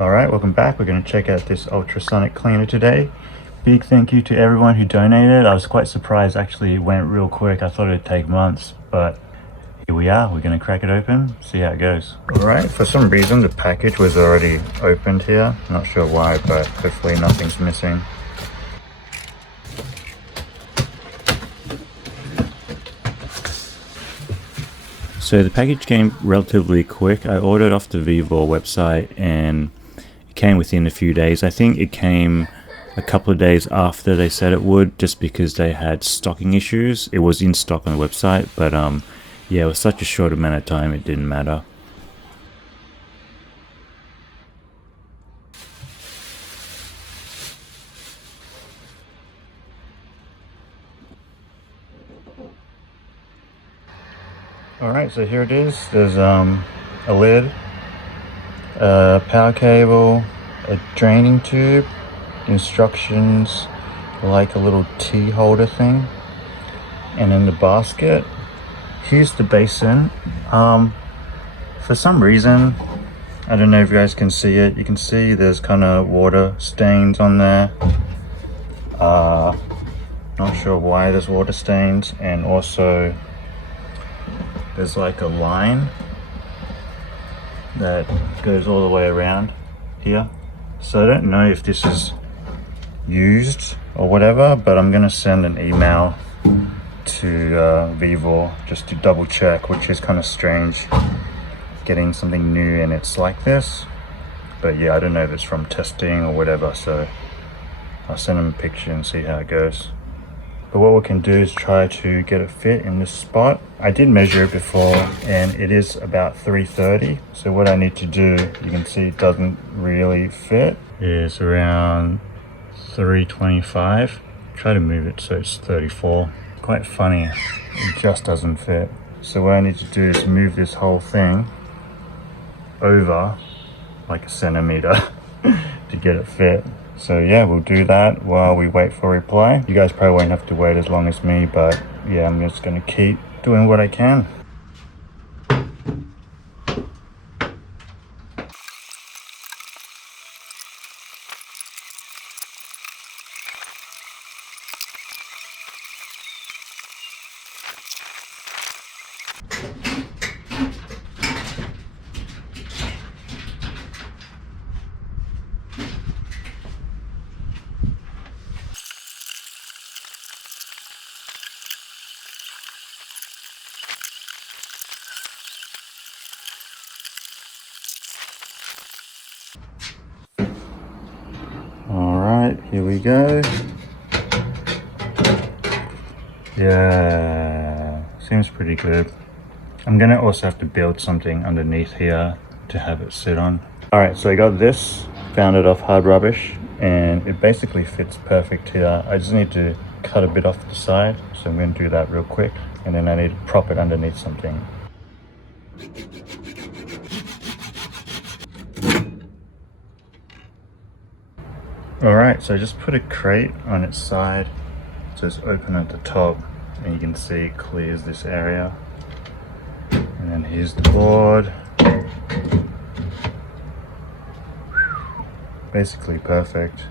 Alright, welcome back. We're going to check out this ultrasonic cleaner today. Big thank you to everyone who donated. I was quite surprised, actually it went real quick. I thought it'd take months, but here we are. We're going to crack it open, see how it goes. Alright, for some reason the package was already opened here. Not sure why, but hopefully nothing's missing. So the package came relatively quick. I ordered off the vevor website and it came within a few days. I think it came a couple of days after they said it would, just because they had stocking issues. It was in stock on the website, but yeah, it was such a short amount of time it didn't matter. Alright, so here it is. There's a lid, a power cable, a draining tube, instructions, like a little tea holder thing, and then the basket. Here's the basin. For some reason, I don't know if you guys can see it, you can see there's kind of water stains on there. Not sure why there's water stains, and also there's like a line that goes all the way around here. So I don't know if this is used or whatever, but I'm gonna send an email to vevor just to double check, which is kind of strange getting something new and it's like this. But yeah, I don't know if it's from testing or whatever, so I'll send them a picture and see how it goes. But what we can do is try to get it fit in this spot. I did measure it before and it is about 330. So what I need to do, you can see it doesn't really fit, is around 325. Try to move it so it's 34. Quite funny, it just doesn't fit. So what I need to do is move this whole thing over like a centimeter to get it fit. So yeah, we'll do that while we wait for a reply. You guys probably won't have to wait as long as me, but yeah, I'm just gonna keep doing what I can. Alright, here we go. Yeah, seems pretty good. I'm gonna also have to build something underneath here to have it sit on. Alright, so I got this, found it off Hard Rubbish, and it basically fits perfect here. I just need to cut a bit off the side, so I'm gonna do that real quick, and then I need to prop it underneath something. Alright, so I just put a crate on its side, so it's open at the top, and you can see it clears this area. And then here's the board. Basically perfect.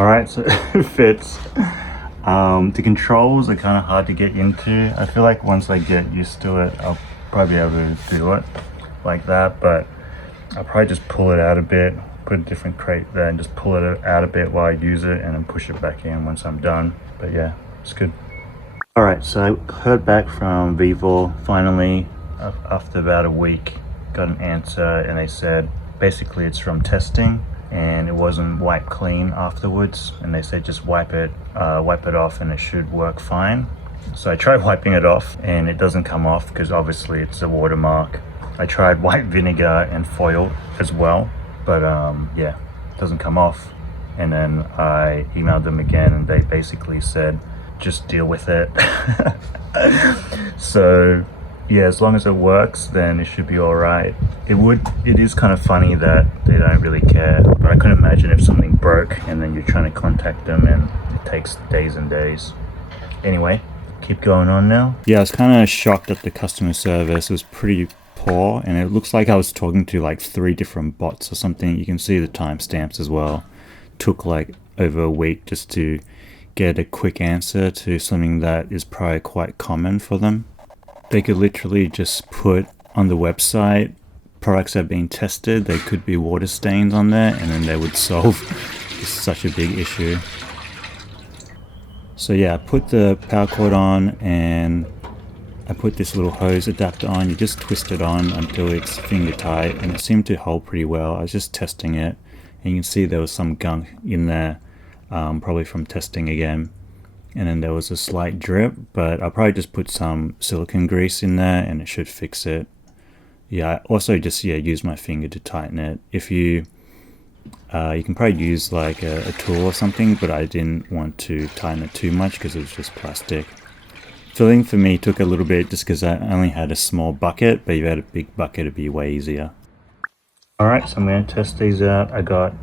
Alright, so it fits. The controls are kind of hard to get into. I feel like once I get used to it, I'll probably be able to do it like that, but I'll probably just pull it out a bit, put a different crate there and just pull it out a bit while I use it, and then push it back in once I'm done. But yeah, it's good. Alright, so I heard back from vevor finally after about a week. Got an answer and they said basically it's from testing and it wasn't wiped clean afterwards, and they said just wipe it off and it should work fine. So I tried wiping it off and it doesn't come off because obviously it's a watermark. I tried white vinegar and foil as well, but yeah, it doesn't come off. And then I emailed them again and they basically said just deal with it. So yeah, as long as it works, then it should be all right. It is kind of funny that they don't really care, but I couldn't imagine if something broke and then you're trying to contact them and it takes days and days. Anyway, keep going on now. Yeah, I was kind of shocked at the customer service. It was pretty poor, and it looks like I was talking to like 3 different bots or something. You can see the timestamps as well. Took like over a week just to get a quick answer to something that is probably quite common for them. They could literally just put on the website products that have been tested. There could be water stains on there, and then they would solve such a big issue. So yeah, I put the power cord on, and I put this little hose adapter on. You just twist it on until it's finger tight, and it seemed to hold pretty well. I was just testing it, and you can see there was some gunk in there, probably from testing again. And then there was a slight drip, but I'll probably just put some silicone grease in there and it should fix it. Yeah, I also just use my finger to tighten it. If you can probably use like a tool or something, but I didn't want to tighten it too much because it was just plastic. Filling for me took a little bit just because I only had a small bucket, but if you had a big bucket it'd be way easier. Alright, so I'm going to test these out. I got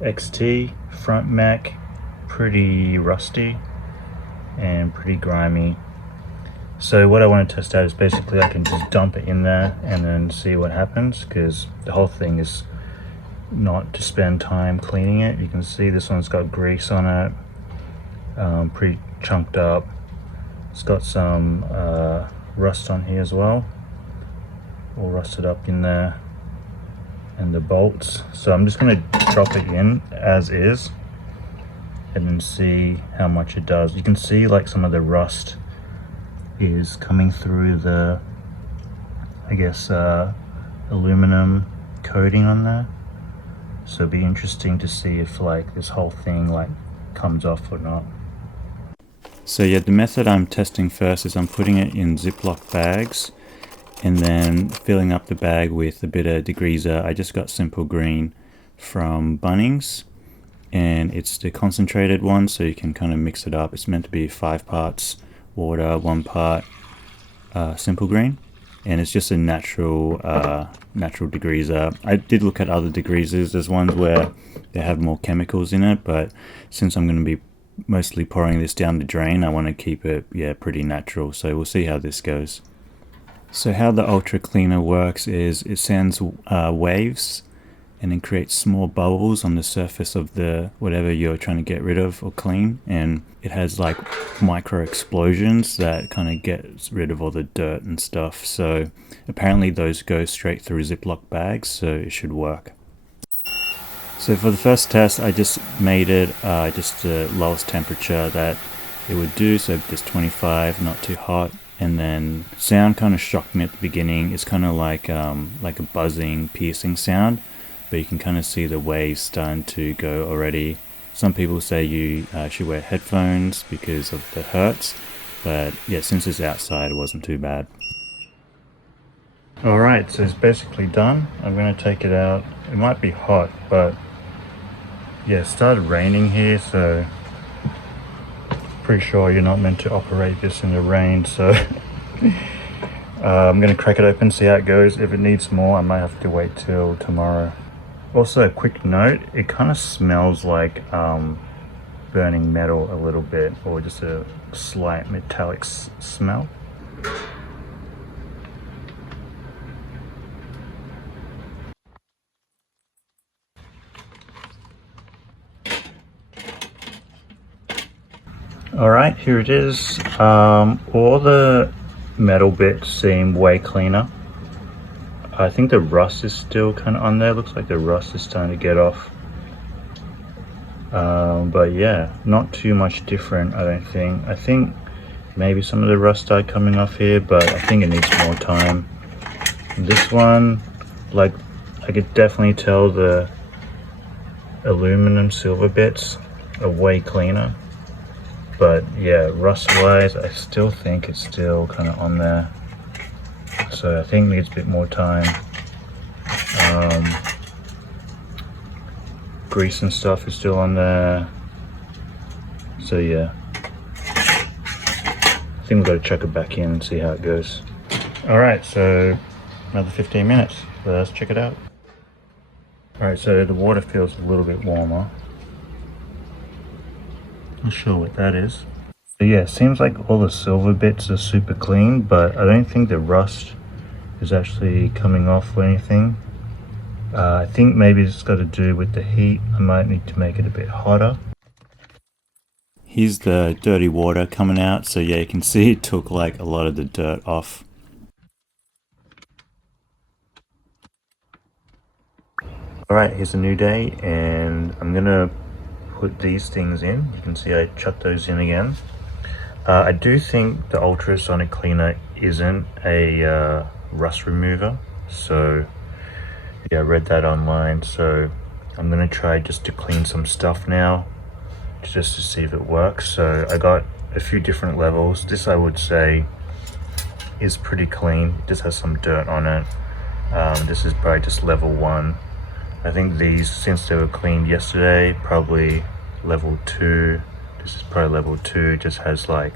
XT, front mech, pretty rusty and pretty grimy. So what I want to test out is basically I can just dump it in there and then see what happens, because the whole thing is not to spend time cleaning it. You can see this one's got grease on it, pretty chunked up. It's got some rust on here as well, all rusted up in there, and the bolts. So I'm just going to drop it in as is and then see how much it does. You can see like some of the rust is coming through the, I guess, aluminum coating on there. So it'd be interesting to see if like this whole thing like comes off or not. So yeah, the method I'm testing first is I'm putting it in Ziploc bags and then filling up the bag with a bit of degreaser. I just got Simple Green from Bunnings, and it's the concentrated one, so you can kind of mix it up. It's meant to be 5 parts water, 1 part Simple Green, and it's just a natural degreaser. I did look at other degreasers. There's ones where they have more chemicals in it, but since I'm going to be mostly pouring this down the drain, I want to keep it pretty natural, so we'll see how this goes. So how the Ultra Cleaner works is it sends waves and then creates small bubbles on the surface of the whatever you're trying to get rid of or clean, and it has like micro explosions that kind of gets rid of all the dirt and stuff. So apparently those go straight through Ziploc bags, so it should work. So for the first test I just made it just the lowest temperature that it would do, so just 25, not too hot. And then sound kind of shocked me at the beginning. It's kind of like a buzzing, piercing sound, but you can kind of see the waves starting to go already. Some people say you should wear headphones because of the hertz, but yeah, since it's outside it wasn't too bad. Alright, so it's basically done. I'm going to take it out. It might be hot, but yeah, it started raining here, so pretty sure you're not meant to operate this in the rain, so I'm going to crack it open, see how it goes. If it needs more, I might have to wait till tomorrow. Also, a quick note, it kind of smells like burning metal a little bit, or just a slight metallic smell. Alright, here it is. All the metal bits seem way cleaner. I think the rust is still kind of on there. Looks like the rust is starting to get off. But yeah, not too much different, I don't think. I think maybe some of the rust started coming off here, but I think it needs more time. This one, like, I could definitely tell the aluminum silver bits are way cleaner. But yeah, rust wise, I still think it's still kind of on there. So I think it needs a bit more time. Grease and stuff is still on there. So yeah, I think we've got to chuck it back in and see how it goes. Alright, so another 15 minutes. Let's check it out. Alright, so the water feels a little bit warmer. Not sure what that is. So yeah, it seems like all the silver bits are super clean, but I don't think the rust is actually coming off or anything. I think maybe it's got to do with the heat. I might need to make it a bit hotter. Here's the dirty water coming out, so yeah, you can see it took like a lot of the dirt off. Alright, here's a new day, and I'm gonna put these things in. You can see I chucked those in again. I do think the ultrasonic cleaner isn't a rust remover, so yeah, I read that online, so I'm gonna try just to clean some stuff now, just to see if it works. So I got a few different levels. This, I would say, is pretty clean. It just has some dirt on it. This is probably just level 1. I think these, since they were cleaned yesterday, probably level 2. This is probably level 2, just has like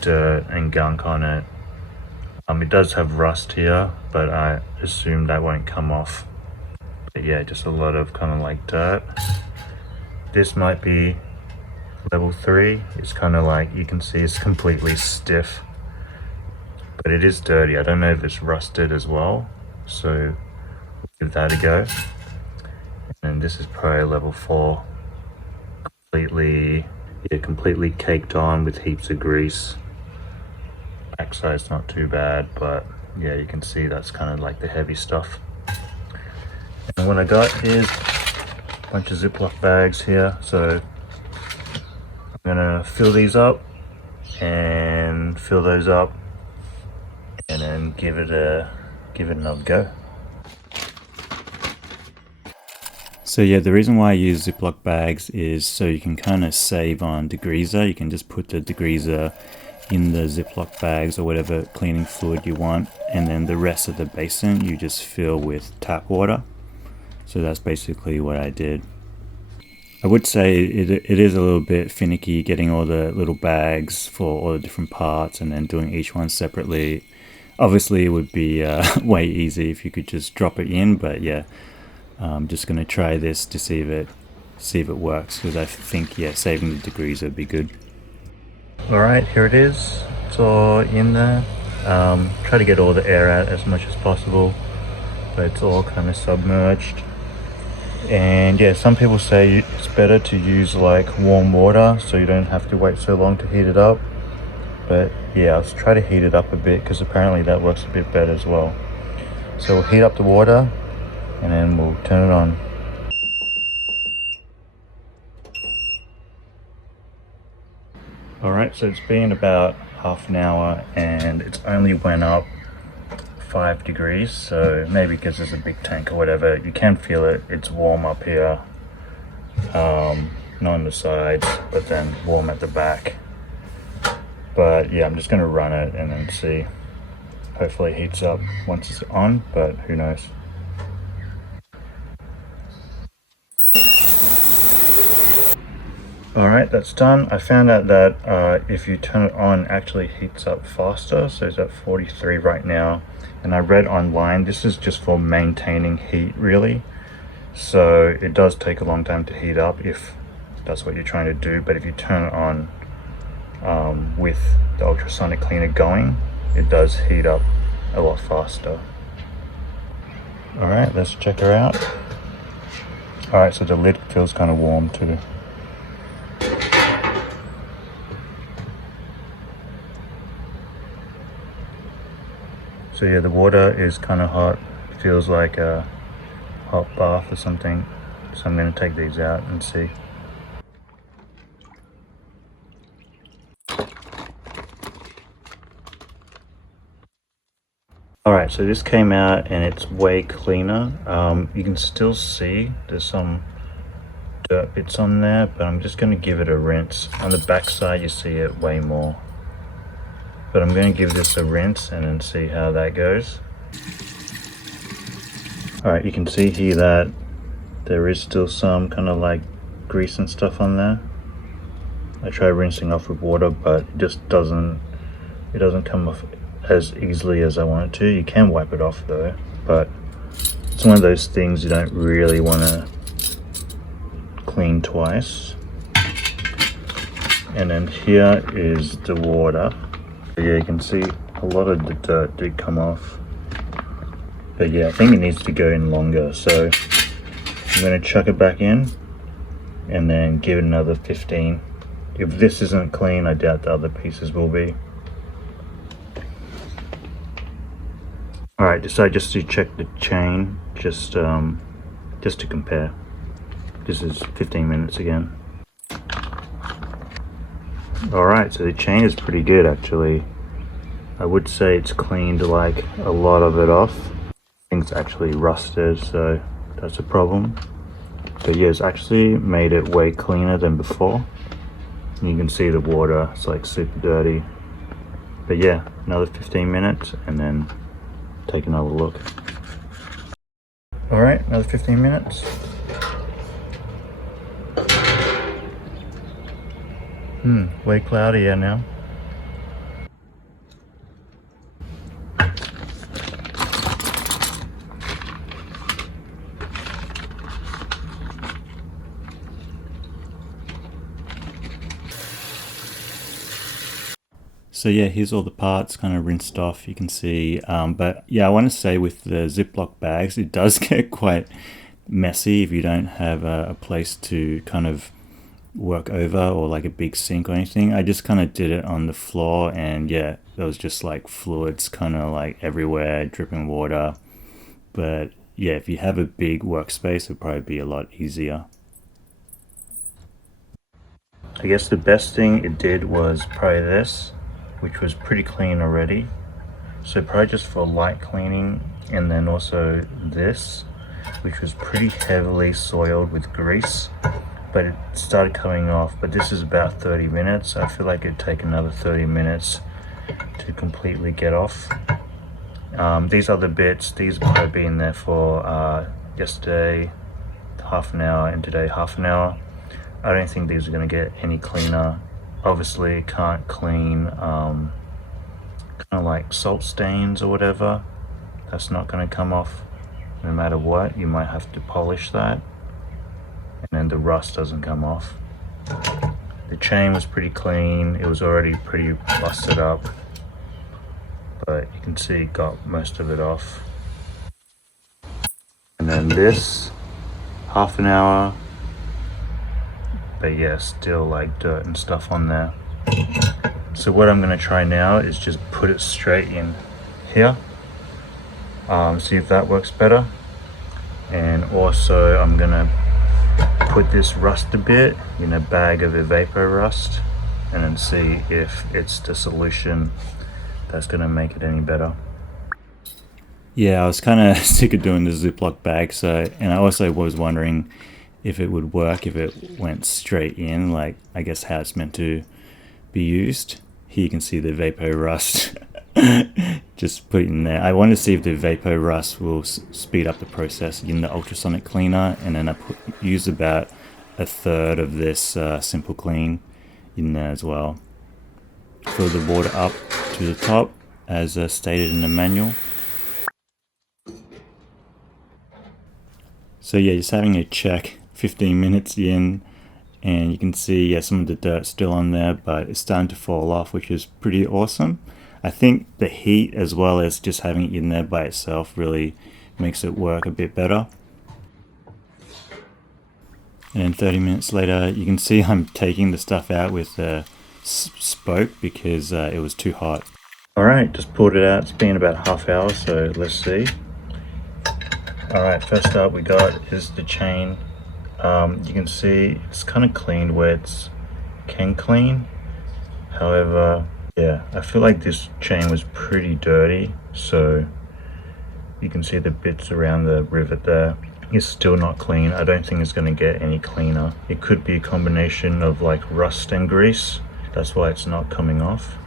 dirt and gunk on it. It does have rust here, but I assume that won't come off. But yeah, just a lot of kind of like dirt. This might be level 3. It's kind of like, you can see it's completely stiff, but it is dirty. I don't know if it's rusted as well, so we'll give that a go. And this is probably level 4. Completely caked on with heaps of grease. Backside's not too bad, but yeah, you can see that's kind of like the heavy stuff. And what I got is a bunch of Ziploc bags here, so I'm gonna fill these up and fill those up, and then give it another go. So yeah, the reason why I use Ziploc bags is so you can kind of save on degreaser. You can just put the degreaser in the Ziploc bags or whatever cleaning fluid you want, and then the rest of the basin you just fill with tap water. So that's basically what I did. I would say it is a little bit finicky getting all the little bags for all the different parts and then doing each one separately. Obviously it would be way easy if you could just drop it in, but yeah, I'm just going to try this to see if it works, because I think, yeah, saving the degreaser would be good. Alright, here it is. It's all in there. Try to get all the air out as much as possible, but it's all kind of submerged. And yeah, some people say it's better to use like warm water so you don't have to wait so long to heat it up. But yeah, I'll try to heat it up a bit, because apparently that works a bit better as well. So we'll heat up the water and then we'll turn it on. Alright, so it's been about half an hour and it's only went up 5 degrees, so maybe because there's a big tank or whatever, you can feel it. It's warm up here, not on the sides, but then warm at the back. But yeah, I'm just going to run it and then see. Hopefully it heats up once it's on, but who knows. Alright, that's done. I found out that if you turn it on, it actually heats up faster. So it's at 43 right now. And I read online, this is just for maintaining heat really. So it does take a long time to heat up if that's what you're trying to do. But if you turn it on with the ultrasonic cleaner going, it does heat up a lot faster. Alright, let's check her out. Alright, so the lid feels kind of warm too. So yeah, the water is kind of hot. Feels like a hot bath or something. So I'm going to take these out and see. Alright, so this came out and it's way cleaner. You can still see there's some dirt bits on there, but I'm just going to give it a rinse. On the back side you see it way more. But I'm going to give this a rinse and then see how that goes. Alright, you can see here that there is still some kind of like grease and stuff on there. I tried rinsing off with water, but it just doesn't come off as easily as I want it to. You can wipe it off though, but it's one of those things you don't really want to clean twice. And then here is the water. Yeah, you can see a lot of the dirt did come off. But yeah, I think it needs to go in longer. So I'm gonna chuck it back in and then give it another 15. If this isn't clean, I doubt the other pieces will be. All right, so just to check the chain, just to compare. This is 15 minutes again. All right, so the chain is pretty good actually. I would say it's cleaned like a lot of it off. I think it's actually rusted, so that's a problem. But yeah, it's actually made it way cleaner than before. And you can see the water, it's like super dirty. But yeah, another 15 minutes and then take another look. All right, another 15 minutes. Way cloudier now. So yeah, here's all the parts kind of rinsed off, you can see. But yeah, I want to say with the Ziploc bags, it does get quite messy if you don't have a place to kind of work over or like a big sink or anything. I just kind of did it on the floor and yeah, there was just like fluids kind of like everywhere, dripping water. But yeah, if you have a big workspace, it'll probably be a lot easier. I guess the best thing it did was probably this, which was pretty clean already. So probably just for light cleaning, and then also this, which was pretty heavily soiled with grease, but it started coming off. But this is about 30 minutes. I feel like it'd take another 30 minutes to completely get off. These other bits, these might have been there for yesterday half an hour and today half an hour. I don't think these are going to get any cleaner. Obviously can't clean kind of like salt stains or whatever. That's not going to come off no matter what. You might have to polish that, and then the rust doesn't come off. The chain was pretty clean. It was already pretty busted up, but you can see it got most of it off. And then this, half an hour. But yeah, still like dirt and stuff on there. So what I'm gonna try now is just put it straight in here. See if that works better. And also I'm gonna put this rust a bit in a bag of evaporust and then see if it's the solution that's gonna make it any better. Yeah, I was kind of sick of doing the Ziploc bag, and I also was wondering if it would work if it went straight in, like I guess how it's meant to be used. Here you can see the evaporust. Just put it in there. I want to see if the evaporust will speed up the process in the ultrasonic cleaner, and then I use about a third of this simple clean in there as well. Fill the water up to the top as stated in the manual. So yeah, just having a check 15 minutes in, and you can see some of the dirt's still on there, but it's starting to fall off, which is pretty awesome. I think the heat as well as just having it in there by itself really makes it work a bit better. And 30 minutes later, you can see I'm taking the stuff out with the spoke because it was too hot. All right, just pulled it out. It's been about half hour, so let's see. All right, first up we got is the chain. You can see it's kind of cleaned where it can clean. However, yeah, I feel like this chain was pretty dirty, so you can see the bits around the rivet there. It's still not clean. I don't think it's going to get any cleaner. It could be a combination of like rust and grease. That's why it's not coming off.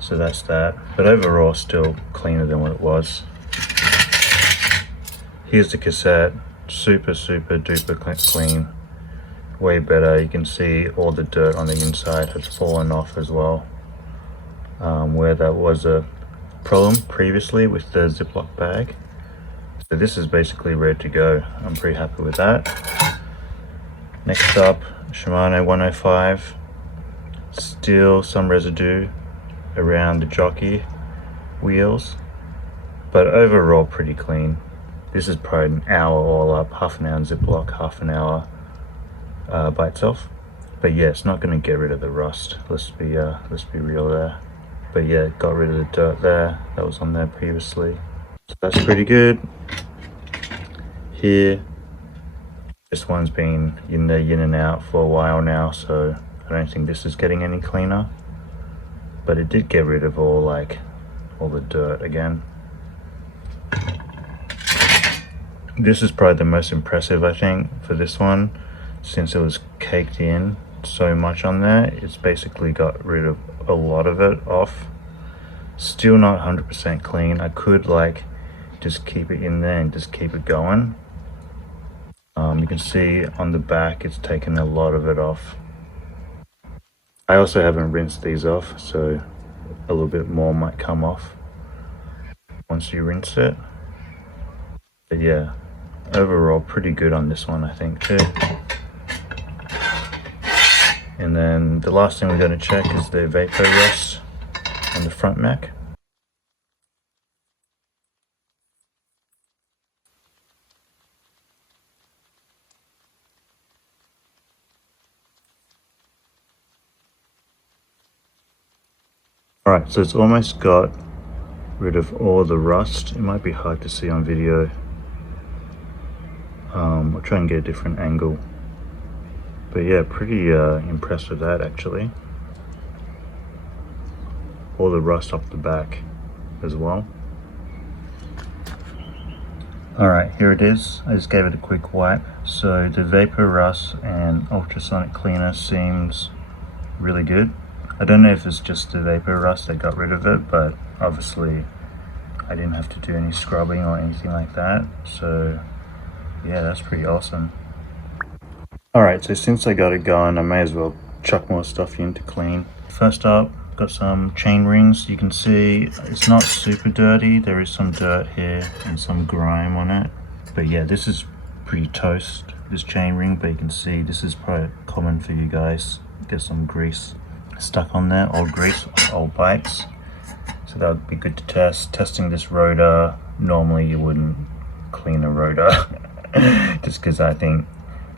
So that's that. But overall, still cleaner than what it was. Here's the cassette. Super duper clean. Way better. You can see all the dirt on the inside has fallen off as well. Where that was a problem previously with the Ziploc bag. So this is basically ready to go. I'm pretty happy with that. Next up, Shimano 105. Still some residue around the jockey wheels, but overall pretty clean. This is probably an hour all up, half an hour in ziplock, half an hour by itself. But yeah, it's not going to get rid of the rust. Let's be real there. But yeah, it got rid of the dirt there that was on there previously. So that's pretty good. Here, this one's been in there in and out for a while now, so I don't think this is getting any cleaner. But it did get rid of all the dirt again. This is probably the most impressive, I think, for this one, since it was caked in so much on there. It's basically got rid of a lot of it off. Still not 100% clean. I could just keep it in there and just keep it going. You can see on the back it's taken a lot of it off. I also haven't rinsed these off, so a little bit more might come off once you rinse it. But yeah, overall pretty good on this one, I think, too. And then the last thing we're going to check is the evaporust on the front mech. Alright, so it's almost got rid of all the rust. It might be hard to see on video. I'll try and get a different angle. But yeah, pretty impressed with that actually. All the rust off the back as well. Alright, here it is. I just gave it a quick wipe. So the vapor rust and ultrasonic cleaner seems really good. I don't know if it's just the vapor rust that got rid of it, but obviously I didn't have to do any scrubbing or anything like that. So yeah, that's pretty awesome. Alright, so since I got it going, I may as well chuck more stuff in to clean. First up, got some chain rings. You can see it's not super dirty. There is some dirt here and some grime on it. But yeah, this is pretty toast, this chain ring. But you can see this is probably common for you guys. Get some grease stuck on there, old grease, old bikes. So that would be good to test. Testing this rotor, normally you wouldn't clean a rotor just because I think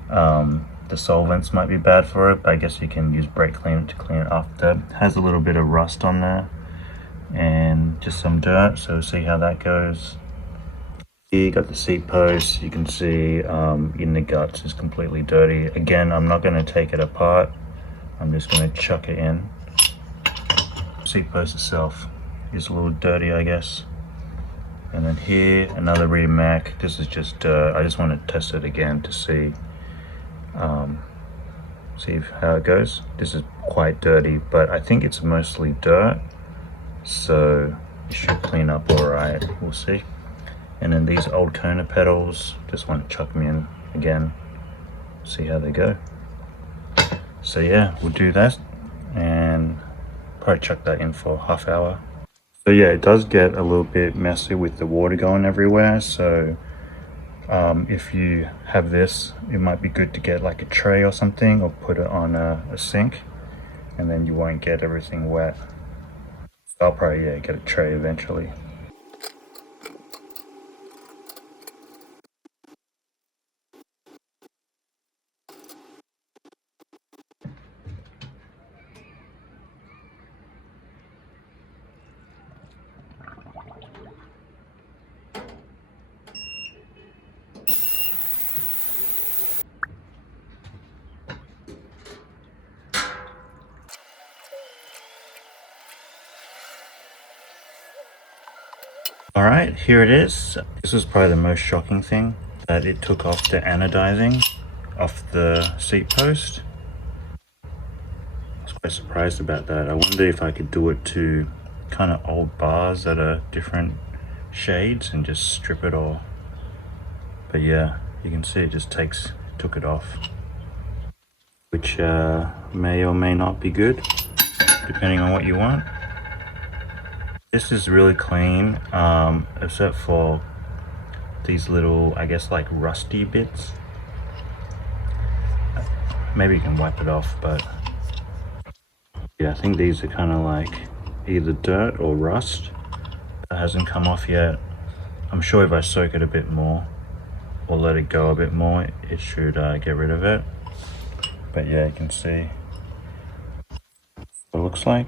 the solvents might be bad for it, but I guess you can use brake cleaner to clean it after. It has a little bit of rust on there and just some dirt, so we'll see how that goes. Here you got the seat post. You can see in the guts is completely dirty. Again, I'm not going to take it apart. I'm just going to chuck it in. Seat post itself is a little dirty, I guess. And then here, another remake. This is just dirt. I just want to test it again to see how it goes. This is quite dirty, but I think it's mostly dirt, so it should clean up all right. We'll see. And then these old Kona pedals, just want to chuck them in again, see how they go. So yeah, we'll do that and probably chuck that in for half hour. So yeah, it does get a little bit messy with the water going everywhere. So if you have this, it might be good to get like a tray or something, or put it on a sink, and then you won't get everything wet. So I'll probably get a tray eventually. All right, here it is. This is probably the most shocking thing, that it took off the anodizing off the seat post. I was quite surprised about that. I wonder if I could do it to kind of old bars that are different shades and just strip it all. But yeah, you can see it just took it off, which may or may not be good, depending on what you want. This is really clean, except for these little, I guess, like rusty bits. Maybe you can wipe it off, but Yeah, I think these are kind of like either dirt or rust that hasn't come off yet. I'm sure if I soak it a bit more or let it go a bit more, it should get rid of it. But yeah, you can see what it looks like.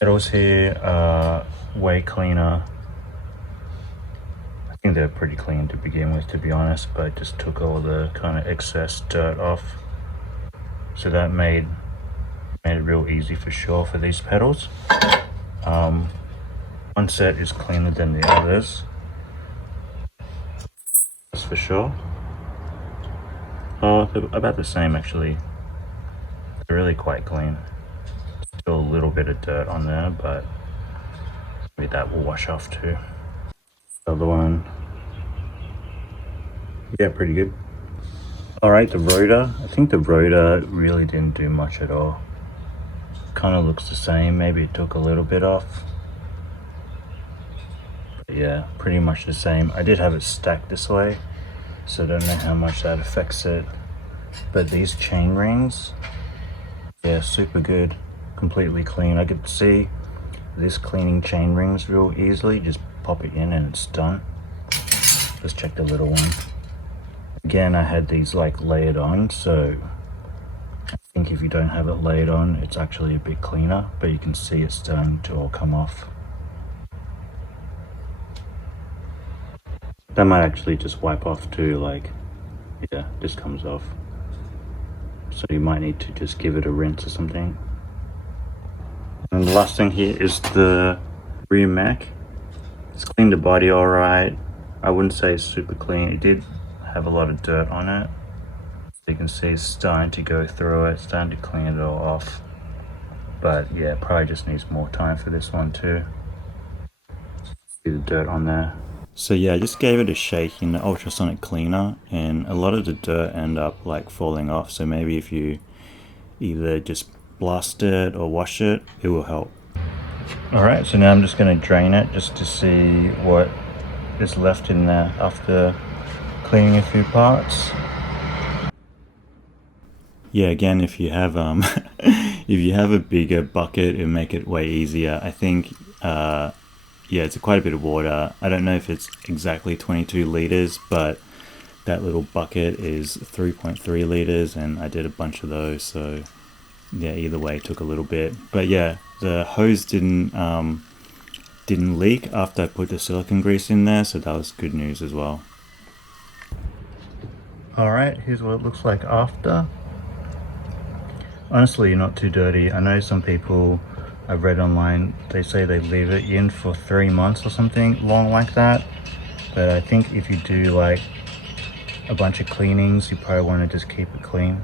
Pedals here are way cleaner. I think they're pretty clean to begin with, to be honest, but it just took all the kind of excess dirt off. So that made it real easy for sure for these pedals. One set is cleaner than the others, that's for sure. Oh, they're about the same actually. They're really quite clean. Still a little bit of dirt on there, but maybe that will wash off too. The other one, yeah, pretty good. All right, the rotor. I think the rotor really didn't do much at all. Kind of looks the same. Maybe it took a little bit off. But yeah, pretty much the same. I did have it stacked this way, so I don't know how much that affects it. But these chain rings, yeah, super good. Completely clean. I could see this cleaning chain rings real easily. Just pop it in and it's done. Let's check the little one. Again, I had these like layered on, so I think if you don't have it layered on, it's actually a bit cleaner, but you can see it's starting to all come off. That might actually just wipe off too, like, yeah, just comes off. So you might need to just give it a rinse or something. And the last thing here is the rear mech. It's cleaned the body all right. I wouldn't say it's super clean. It did have a lot of dirt on it. So you can see it's starting to go through it, starting to clean it all off. But yeah, probably just needs more time for this one too. See the dirt on there. So yeah, I just gave it a shake in the ultrasonic cleaner and a lot of the dirt ended up like falling off. So maybe if you either just blast it or wash it, it will help. All right, so now I'm just going to drain it just to see what is left in there after cleaning a few parts. Yeah, again, if you have if you have a bigger bucket, it'll make it way easier. I think yeah, it's quite a bit of water. I don't know if it's exactly 22 liters, but that little bucket is 3.3 liters and I did a bunch of those, so yeah, either way it took a little bit. But yeah, the hose didn't leak after I put the silicone grease in there, so that was good news as well. Alright, here's what it looks like after. Honestly, not too dirty. I know some people I've read online, they say they leave it in for 3 months or something long like that. But I think if you do like a bunch of cleanings, you probably want to just keep it clean.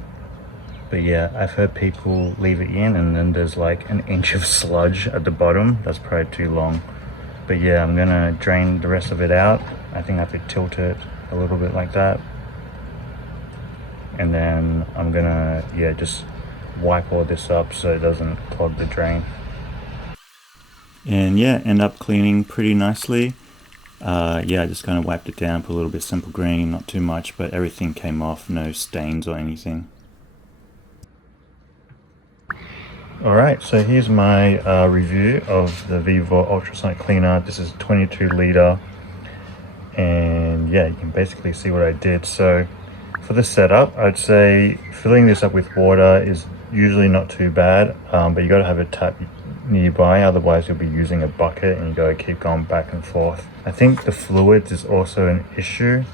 But yeah, I've heard people leave it in and then there's like an inch of sludge at the bottom. That's probably too long. But yeah, I'm gonna drain the rest of it out. I think I have to tilt it a little bit like that. And then I'm gonna, yeah, just wipe all this up so it doesn't clog the drain. And yeah, end up cleaning pretty nicely. Yeah, I just kind of wiped it down, put a little bit simple green, not too much, but everything came off, no stains or anything. Alright, so here's my review of the vevor ultrasonic cleaner. This is 22 liter, and yeah, you can basically see what I did. So for the setup, I'd say filling this up with water is usually not too bad, but you got to have a tap nearby, otherwise you'll be using a bucket and you got to keep going back and forth. I think the fluids is also an issue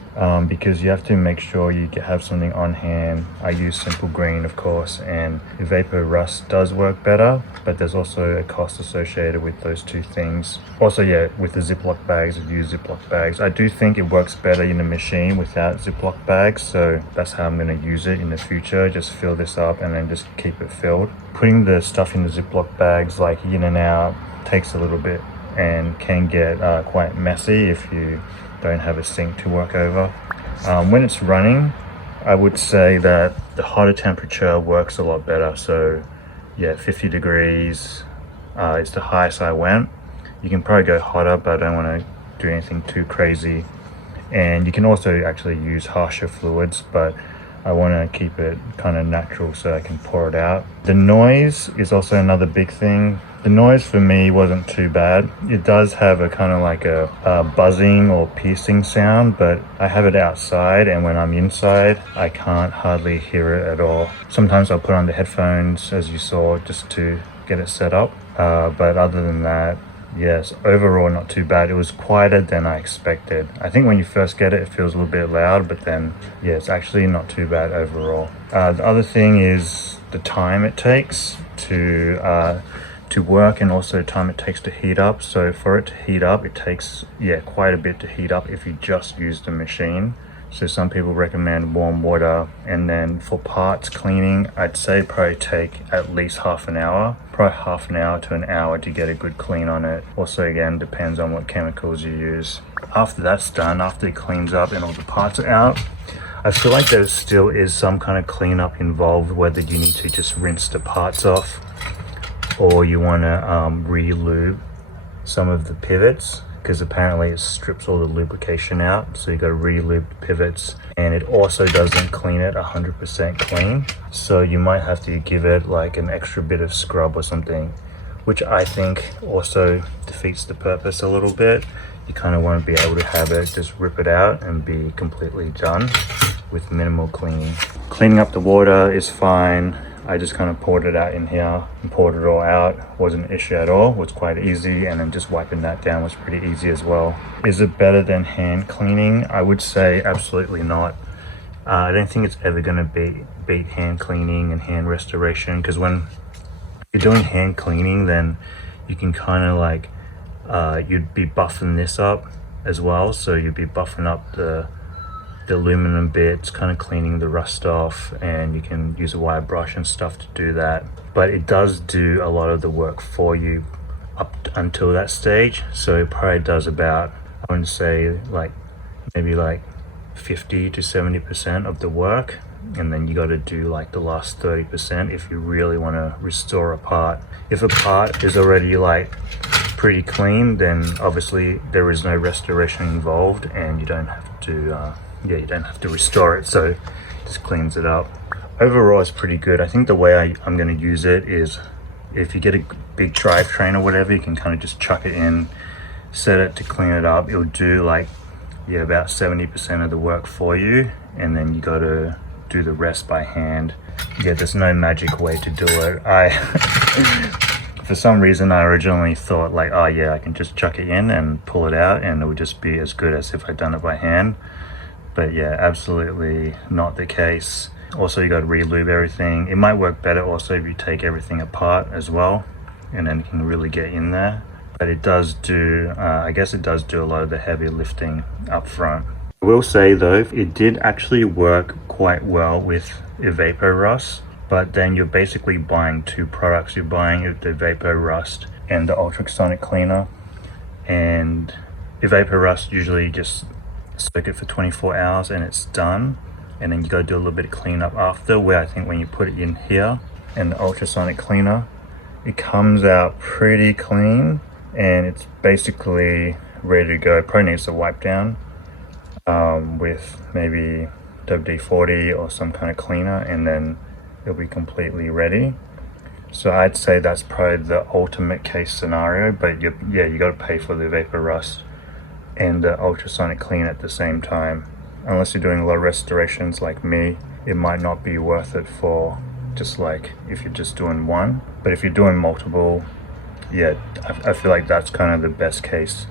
because you have to make sure you have something on hand. I use simple green, of course, and evaporust does work better, but there's also a cost associated with those two things. Also, yeah, with the ziplock bags, I use ziplock bags. I do think it works better in the machine without ziplock bags, so that's how I'm going to use it in the future. Just fill this up and then just keep it filled. Putting the stuff in the ziplock bags like in and out takes a little bit and can get quite messy if you don't have a sink to work over. When it's running, I would say that the hotter temperature works a lot better. So yeah, 50 degrees is the highest I went. You can probably go hotter, but I don't want to do anything too crazy. And you can also actually use harsher fluids, but I want to keep it kind of natural so I can pour it out. The noise is also another big thing. The noise for me wasn't too bad. It does have a kind of like a buzzing or piercing sound, but I have it outside, and when I'm inside, I can't hardly hear it at all. Sometimes I'll put on the headphones, as you saw, just to get it set up. But other than that, yes, overall not too bad. It was quieter than I expected. I think when you first get it, it feels a little bit loud, but then, yeah, it's actually not too bad overall. The other thing is the time it takes to work, and also time it takes to heat up. So for it to heat up, it takes, yeah, quite a bit to heat up if you just use the machine. So some people recommend warm water, and then for parts cleaning, I'd say probably take at least half an hour to an hour to get a good clean on it. Also, again, depends on what chemicals you use. After that's done, after it cleans up and all the parts are out, I feel like there still is some kind of cleanup involved, whether you need to just rinse the parts off or you want to re-lube some of the pivots, because apparently it strips all the lubrication out, so you got to re-lube the pivots, and it also doesn't clean it 100% clean, so you might have to give it like an extra bit of scrub or something, which I think also defeats the purpose a little bit. You kind of want to be able to have it just rip it out and be completely done with minimal cleaning. Cleaning up the water is fine. I just kind of poured it out in here and poured it all out. Wasn't an issue at all. It was quite easy, and then just wiping that down was pretty easy as well. Is it better than hand cleaning? I would say absolutely not. I don't think it's ever going to beat hand cleaning and hand restoration, because when you're doing hand cleaning, then you can kind of like you'd be buffing this up as well. So you'd be buffing up the aluminum bits, kind of cleaning the rust off, and you can use a wire brush and stuff to do that. But it does do a lot of the work for you up until that stage. So it probably does about, I would say, like maybe like 50 to 70% of the work, and then you got to do like the last 30% if you really want to restore a part. If a part is already like pretty clean, then obviously there is no restoration involved, and you don't have to you don't have to restore it, so it just cleans it up. Overall, it's pretty good. I think the way I'm going to use it is, if you get a big drivetrain or whatever, you can kind of just chuck it in, set it to clean it up. It'll do like, yeah, about 70% of the work for you, and then you got to do the rest by hand. Yeah, there's no magic way to do it. For some reason, I originally thought like, oh yeah, I can just chuck it in and pull it out, and it would just be as good as if I'd done it by hand. But yeah, absolutely not the case. Also, you got to re-lube everything. It might work better also if you take everything apart as well, and then you can really get in there. But it does do, I guess it does do a lot of the heavy lifting up front. I will say though, it did actually work quite well with evaporust, but then you're basically buying two products. You're buying the evaporust and the ultrasonic cleaner, and evaporust usually just soak it for 24 hours and it's done, and then you got to do a little bit of cleanup after, where I think when you put it in here and the ultrasonic cleaner, it comes out pretty clean and it's basically ready to go. It probably needs a wipe down with maybe WD-40 or some kind of cleaner, and then it'll be completely ready. So I'd say that's probably the ultimate case scenario, but you got to pay for the evaporust and the ultrasonic clean at the same time. Unless you're doing a lot of restorations like me, it might not be worth it for just like if you're just doing one. But if you're doing multiple, yeah, I feel like that's kind of the best case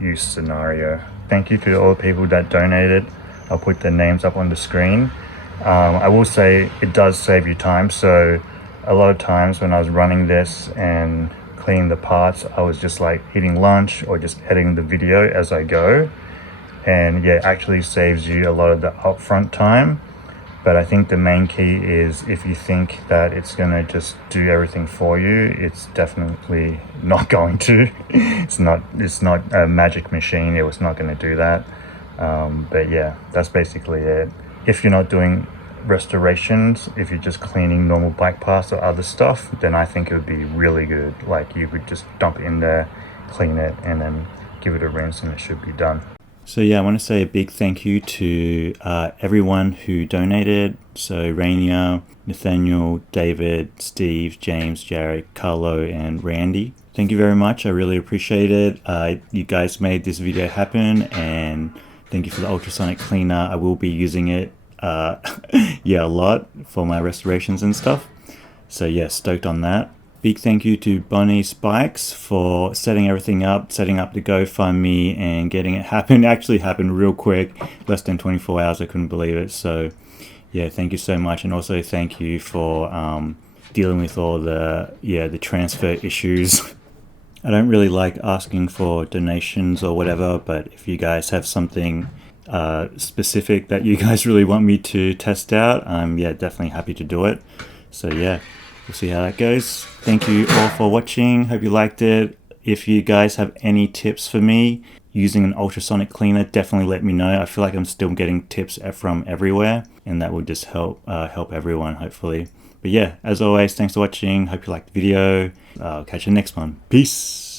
use scenario. Thank you to all the people that donated. I'll put their names up on the screen. I will say it does save you time. So a lot of times when I was running this and cleaning the parts, I was just like eating lunch or just editing the video as I go, and yeah, it actually saves you a lot of the upfront time. But I think the main key is, if you think that it's gonna just do everything for you, it's definitely not going to. It's not a magic machine. It was not going to do that. But yeah, that's basically it. If you're not doing restorations, if you're just cleaning normal bike parts or other stuff, then I think it would be really good. Like, you would just dump it in there, clean it, and then give it a rinse, and it should be done. So yeah, I want to say a big thank you to everyone who donated. So Rainier, Nathaniel, David, Steve, James, Jared, Carlo, and Randy. Thank you very much. I really appreciate it. You guys made this video happen, and thank you for the ultrasonic cleaner. I will be using it yeah, a lot for my restorations and stuff. So yeah, stoked on that. Big thank you to Bonnie Spikes for setting everything up, setting up the GoFundMe and getting it happen. It actually happened real quick, less than 24 hours. I couldn't believe it. So yeah, thank you so much. And also thank you for dealing with all the transfer issues. I don't really like asking for donations or whatever, but if you guys have something specific that you guys really want me to test out, I'm definitely happy to do it. So yeah, we'll see how that goes. Thank you all for watching. Hope you liked it. If you guys have any tips for me using an ultrasonic cleaner, definitely let me know. I feel like I'm still getting tips from everywhere, and that will just help everyone, hopefully. But yeah, as always, thanks for watching. Hope you liked the video. I'll catch you next one. Peace.